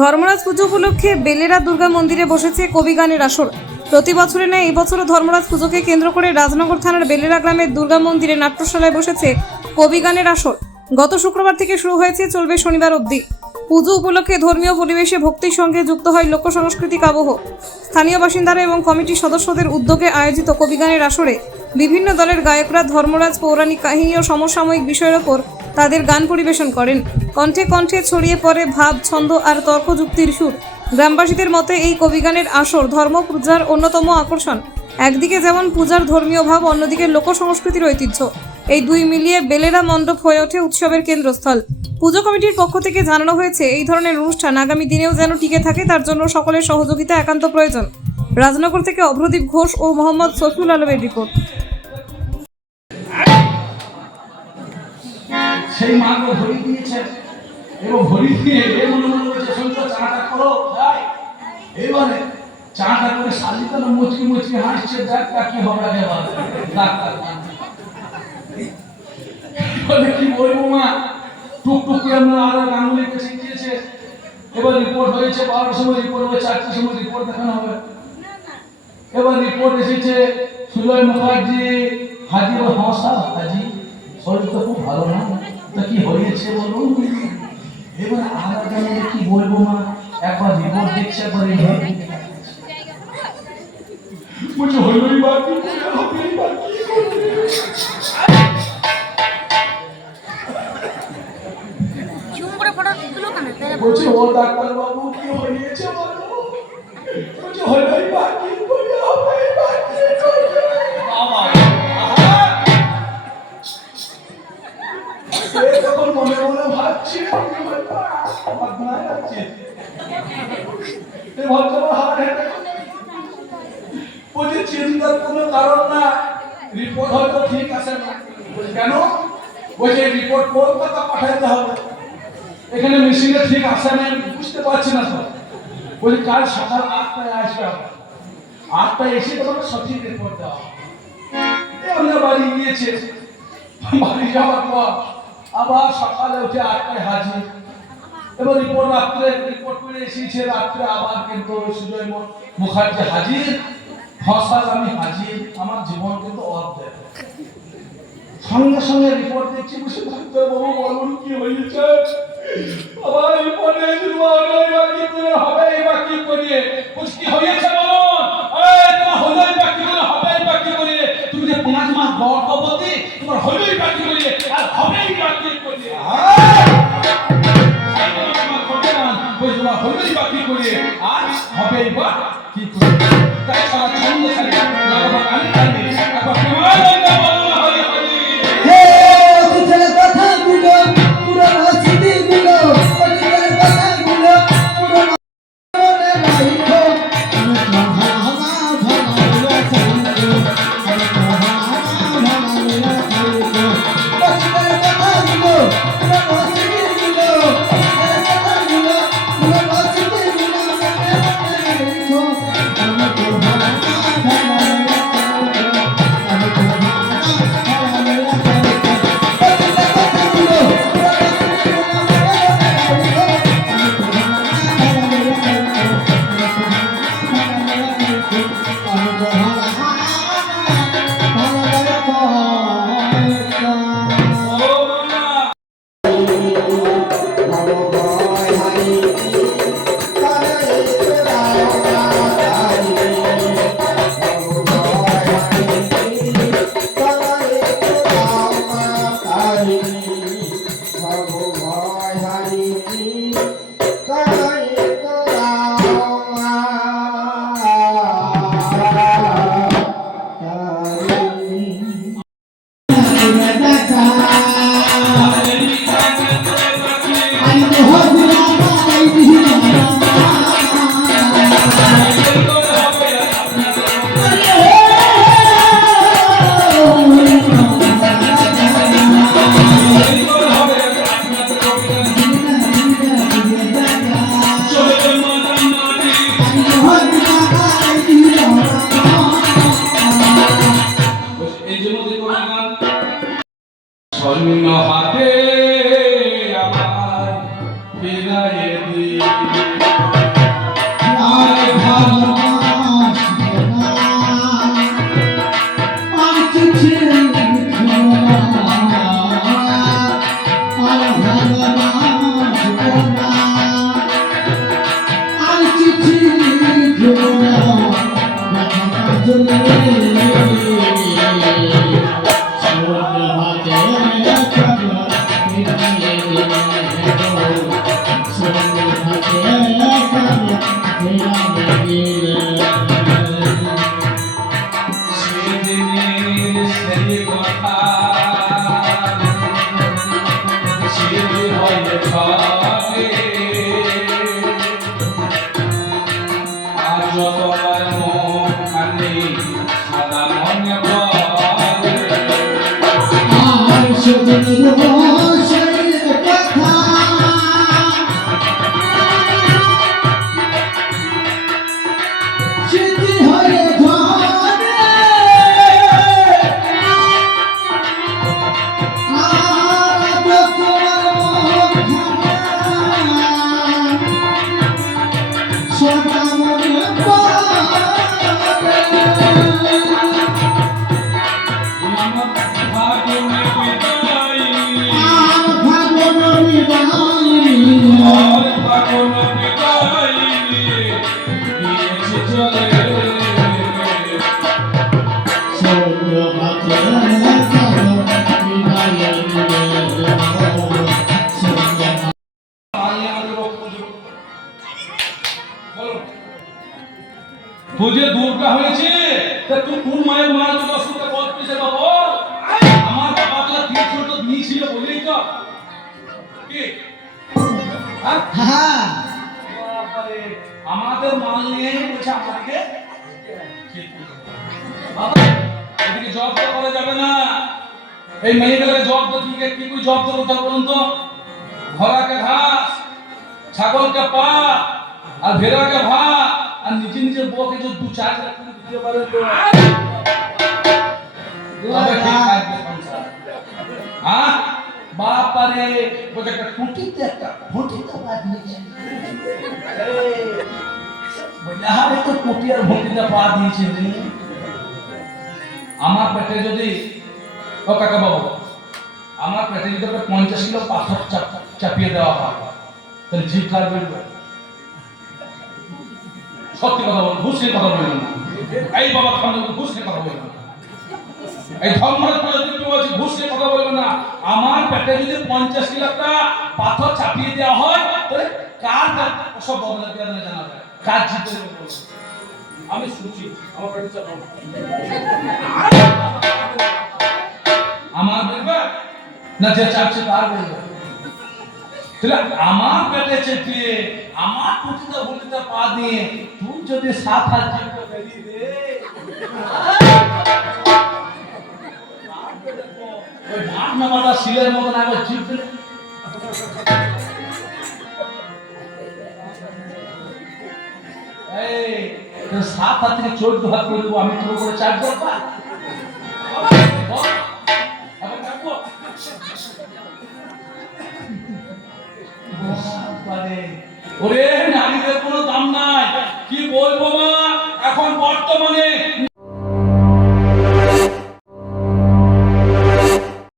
ধর্মরাজ পুজো উপলক্ষে বেলেরা দুর্গা মন্দিরে বসেছে কবি গানের আসর। প্রতি বছরে নেয় এই বছরও ধর্মরাজ পুজোকে কেন্দ্র করে রাজনগর থানার বেলেরা গ্রামের দুর্গা মন্দিরে নাট্যশালায় বসেছে কবি গানের আসর। গত শুক্রবার থেকে শুরু হয়েছে, চলবে শনিবার অবধি। পুজো উপলক্ষে ধর্মীয় পরিবেশে ভক্তির সঙ্গে যুক্ত হয় লোক সাংস্কৃতিক আবহ স্থানীয় বাসিন্দারা এবং কমিটির সদস্যদের উদ্যোগে আয়োজিত কবিগানের আসরে বিভিন্ন দলের গায়করা ধর্মরাজ পৌরাণিক কাহিনী ও সমসাময়িক বিষয়ের ওপর তাদের গান পরিবেশন করেন। কণ্ঠে কণ্ঠে ছড়িয়ে পড়ে ভাব, ছন্দ আর তর্ক যুক্তির সুর। গ্রামবাসীদের মতে এই কবিগানের আসর ধর্ম, পূজার অন্যতম আকর্ষণ। একদিকে যেমন পূজার ধর্মীয় ভাব, অন্যদিকে লোক সংস্কৃতির ঐতিহ্য। এই দুই মিলিয়ে বেলেরা মণ্ডপ হয়ে ওঠে উৎসবের কেন্দ্রস্থল। পুজো কমিটির পক্ষ থেকে জানানো হয়েছে, এই ধরনের অনুষ্ঠান আগামী দিনেও যেন টিকে থাকে, তার জন্য সকলের সহযোগিতা একান্ত প্রয়োজন। রাজনগর থেকে অভ্রদীপ ঘোষ ও মোহাম্মদ সফিউল আলমের রিপোর্ট। সেই ভরি দিয়েছে এবং ভরি দিয়ে এ মনে মনে বলছে চাটা করো তাই এবারে চাটা করে শালিকা না মুচকি মুচকি হাসছে ডাক্তার কি হবে এবার ডাক্তার বলে কি বলব মা? টুক টুক করে আমরা আরও গাঙ্গুলিকে শিখিয়েছে। এবার রিপোর্ট হয়েছে, বারোটার সময় রিপোর্ট হবে, চারটার সময় রিপোর্ট দেখানো হবে। এবার রিপোর্ট এসেছে সুজয় মুখার্জি হাজি হাসা হাজি। শরীর তো খুব ভালো না। তা কি হয়েছে বলুন? এবার আমরা জানি কি বলব মা? একবার রিপোর্ট দেখছে বলছে করে হবেই বা কি করে? ঝুম করে ফটো তুলো কেন? বলছে ও ডাক্তার বাবু কি হয়েছে বলো? বলছে হইলই বা কি করে হবেই বা বাবা। তখন মনে মনে চিন্তার কোনো কারণ রিপোর্ট হয়তো ঠিক আছে না কেন বলছে রিপোর্ট কলকাতা পাঠাতে হবে এখানে মেশিনে ঠিক আসে না আমি বুঝতে পারছি না স্যার বলছি কাল সকাল আটটায় আসবে আবার আটটায় এসে তোমাকে সঠিক রিপোর্ট দেওয়া আমরা বাড়ি গিয়েছে। বাড়ি যাওয়ার পর আবার সকালে উঠে আটটায় হাজির। এবার রিপোর্ট রাত্রে, রিপোর্ট করে এসেছে, রাত্রে আবার কিন্তু সুজয় মুখার্জি হাজির। ফসাল আমি হাজির, আমার জীবন কিন্তু অর্ধেক। সঙ্গে সঙ্গে রিপোর্ট দেখছি, বসে ডাক্তার বাবু, বলুন কি হয়েছে? আবার রিপোর্টে এসে ওটাই বা কি করে হবে বা কি করে তাই সারা যে দুর্গা হয়েছে। তা তুই কোন মায়ের মা তো হ্যাঁ? হ্যাঁ আমাদের মাল নিয়ে বলছে আমাদেরকে বাবা এদিকে জব তো করা যাবে না। এই মেয়েগুলোকে জব তো কি কি কই জব করতে বলুন তো? ঘোড়াকে ঘাস ছাগলকে পা আর ভেড়াকে ভাত আর নিজে নিজে বউকে যদি দু চার লাখ দিতে পারে তো। তবে বাপারে বলছে একটা টুটিতে একটা বললে তো টুটি আর পা দিয়েছে। আমার পেটে যদি, ও কাকা বাবু, আমার পেটে যদি একটা পঞ্চাশ কিলো পাথর চাপ- চাপিয়ে দেওয়া হয়, তাহলে জিভ কার বেরোবে সত্যি কথা বলুন ঘুষ কথা বলবেন না। এই বাবা খান ঘুষ কথা বলবেন না। এই ঘুষ নিয়ে কথা বলবেন না। আমার পেটে যদি পঞ্চাশ একটা পাথর চাপিয়ে দেওয়া হয়, তাহলে কার সব বদলে দেওয়া জানা যায়? কার জিতে আমি শুনছি, আমার পেটে আমার বলবে না, যে চাপছে তার বলবে। তাহলে আমার পেটে চেপিয়ে, আমার পা দিয়ে, তুই যদি সাত হাজার বেরিয়ে দে। মাঠ শিলের মতন একবার সাত হাত থেকে চোদ্দ হাত করে দেবো, আমি তোর চার ওরে, নারীদের কোনো দাম নাই। কি বলব, মা? এখন বর্তমানে